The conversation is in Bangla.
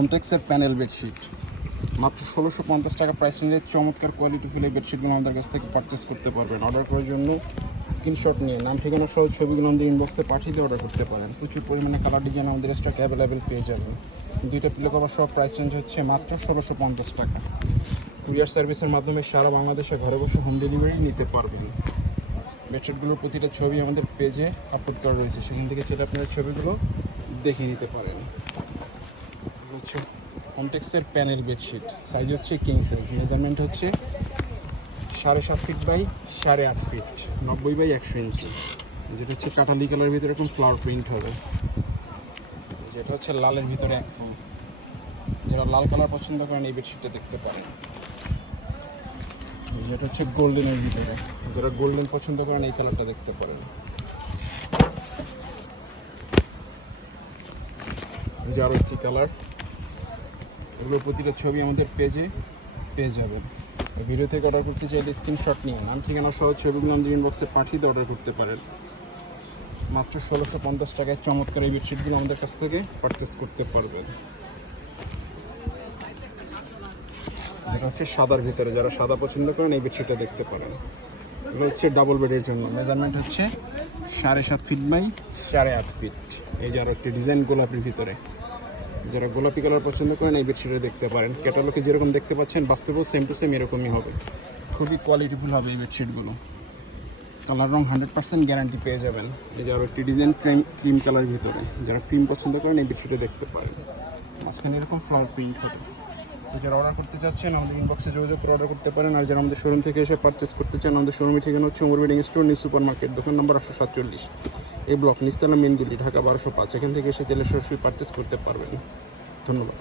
হোমটেক্সের প্যানেল বেডশিট মাত্র 1650 টাকা প্রাইস রেঞ্জে চমৎকার কোয়ালিটিফুল এই বেডশিটগুলো আমাদের কাছ থেকে পারচেস করতে পারবেন। অর্ডার করার জন্য স্ক্রিনশট নিয়ে নাম ঠিকানা সহ ছবিগুলো আমাদের ইনবক্সে পাঠিয়ে দিয়ে অর্ডার করতে পারেন। প্রচুর পরিমাণে কালার ডিজাইন আমাদের স্টক অ্যাভেলেবেল পেয়ে যাবেন। দুইটা পিলো কভার সহ প্রাইস রেঞ্জ হচ্ছে মাত্র 1650 টাকা। কুরিয়ার সার্ভিসের মাধ্যমে সারা বাংলাদেশে ঘরে বসে হোম ডেলিভারি নিতে পারবেন। বেডশিটগুলোর প্রতিটা ছবি আমাদের পেজে আপলোড করা রয়েছে, সেখান থেকে চাইলে আপনারা ছবিগুলো দেখে নিতে পারেন। হচ্ছে হোমটেক্সের প্যানেল বেডশিট, সাইজ হচ্ছে কিং সাইজ, মেজারমেন্ট হচ্ছে 7.5 ফিট বাই 8.5 ফিট, 90 বাই 100 ইঞ্চি। যেটা হচ্ছে কাঠালি কালারের ভিতরে এরকম ফ্লাওয়ার প্রিন্ট হবে, যেটা হচ্ছে লালের ভিতরে এক ফুল। যারা লাল কালার পছন্দ করেন এই বেডশিটটা দেখতে পারেন। যেটা হচ্ছে গোল্ডেনের ভিতরে, যারা গোল্ডেন পছন্দ করেন এই কালারটা দেখতে পারেন। যে আরও একটি কালার, এগুলো প্রতিটা ছবি আমাদের পেজে পেয়ে যাবেন। ভিডিও থেকে অর্ডার করতে চাইলে স্ক্রিনশট নিয়ে নাম ঠিকানা সহ ছবিগুলো আমাদের ইনবক্সে পাঠিয়ে দিয়ে অর্ডার করতে পারেন। মাত্র 1650 টাকায় চমৎকার এই বেডশিটগুলো আমাদের কাছ থেকে পারচেস করতে পারবেন। যেটা হচ্ছে সাদার ভিতরে, যারা সাদা পছন্দ করেন এই বেডশিটটা দেখতে পারেন। এগুলো হচ্ছে ডাবল বেডের জন্য, মেজারমেন্ট হচ্ছে 7.5 ফিট বাই 8.5 ফিট। এই যে আরও একটি ডিজাইন গোলাপির ভিতরে, যারা গোলাপি কালার পছন্দ করেন এই বেডশিটে দেখতে পারেন। ক্যাটালগে যেরকম দেখতে পাচ্ছেন বাস্তবেও সেম টু সেম এরকমই হবে, খুবই কোয়ালিটিফুল হবে এই বেডশিটগুলো। কালার রং 100% গ্যারান্টি পেয়ে যাবেন। এই যে আরও একটি ডিজাইন ক্রিম কালার ভিতরে, যারা ক্রিম পছন্দ করেন এই বেডশিটে দেখতে পারেন। মাঝখানে এরকম ফ্লাওয়ার প্রিন্ট হবে। তো যারা অর্ডার করতে চাচ্ছেন আমাদের ইনবক্সে যোগাযোগ করে অর্ডার করতে পারেন। আর যারা আমাদের শোরুম থেকে এসে পারচেস করতে চান, আমাদের শোরুমের ঠিকানা হচ্ছে Umar building store, new super market, দোকান নম্বর 847, এই ব্লক নিস্তালা মেনগুলি, ঢাকা 1205। এখান থেকে এসে চাইলে সরাসরি পারচেস করতে পারবেন। ধন্যবাদ।